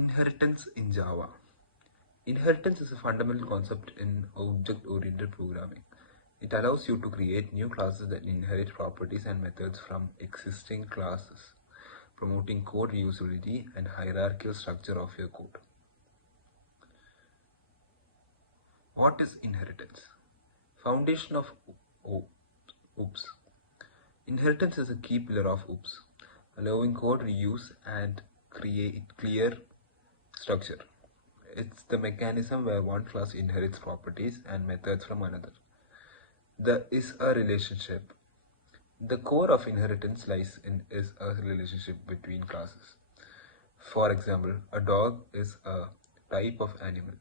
Inheritance in Java. Inheritance is a fundamental concept in object-oriented programming. It allows you to create new classes that inherit properties and methods from existing classes, promoting code reusability and hierarchical structure of your code. What is inheritance? Foundation of OOPS. Inheritance is a key pillar of OOPS, allowing code reuse and create clear structure. It's the mechanism where one class inherits properties and methods from another. There is a relationship. The core of inheritance lies in a relationship between classes. For example, a dog is a type of animal.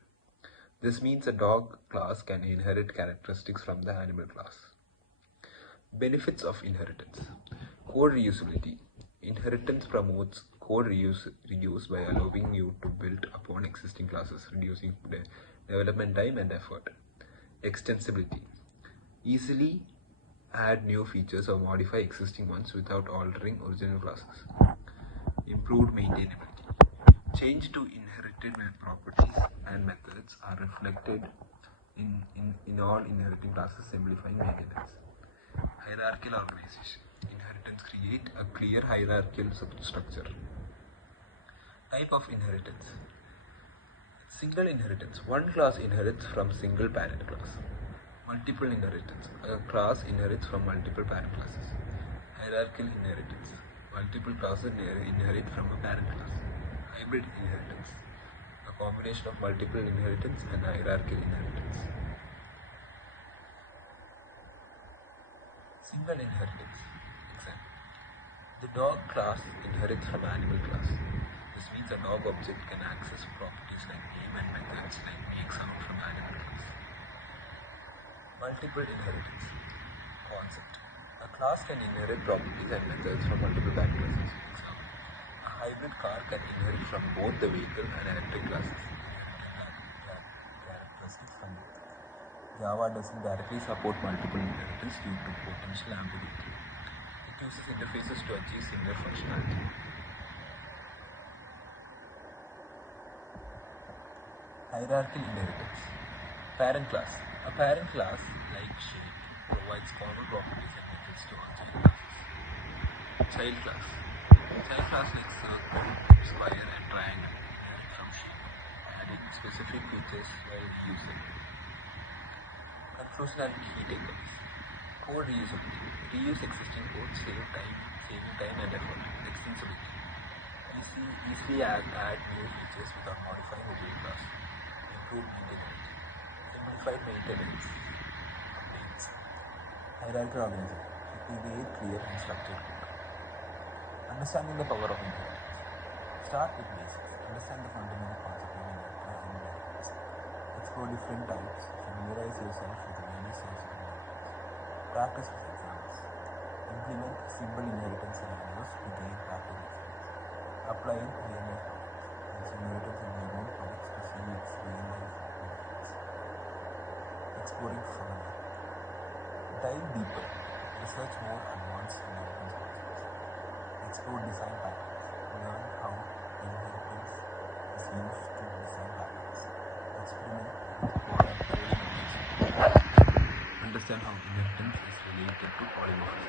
This means a dog class can inherit characteristics from the animal class. Benefits of inheritance. Code reusability. Inheritance promotes code reuse by allowing you to build upon existing classes, reducing development time and effort. Extensibility. Easily add new features or modify existing ones without altering original classes. Improved maintainability. Change to inherited properties and methods are reflected in all inheriting classes, simplifying maintenance. Hierarchical organization. Inheritance create a clear hierarchical structure. Type of inheritance. Single inheritance. One class inherits from single parent class. Multiple inheritance. A class inherits from multiple parent classes. Hierarchical inheritance. Multiple classes inherit from a parent class. Hybrid inheritance. A combination of multiple inheritance and hierarchical inheritance. Single inheritance. Example. The dog class inherits from animal class. This means a dog object can access properties like name and methods like make sound from animal class. Multiple inheritance. Concept. A class can inherit properties and methods from multiple parent classes. Example. A hybrid car can inherit from both the vehicle and electric classes. Characteristics from both. Java doesn't directly support multiple inheritance due to potential ambiguity. It uses interfaces to achieve similar functionality. Hierarchical inheritance. Parent class. A parent class, like shape, provides common properties and methods to all child classes. Child class. Child class like circle, square, and triangle inherit from shape, adding specific features while reusing. Conclusion and key takeaways. Code reusability. Reuse existing code, saving time and effort. Extensibility. Easily add new features without modifying the real class. Improved maintainability. Simplified maintenance. Updates. Hierarchical organization. Create clear and structured code. Understanding the power of inheritance. Start with basics. Understand the fundamental concept of inheritance. Explore different types. Familiarize yourself with the various types of inheritance. Practice with examples. Implement simple inheritance scenarios to gain practical experience. Apply in real-life projects. Use inheritance in your own projects to see its real-life benefits. Exploring further. Dive deeper. Research more advanced inheritance concepts. Explore design patterns. Learn how inheritance is used to design patterns. Experiment with code and coding. Understand how inheritance is related to polymorphism.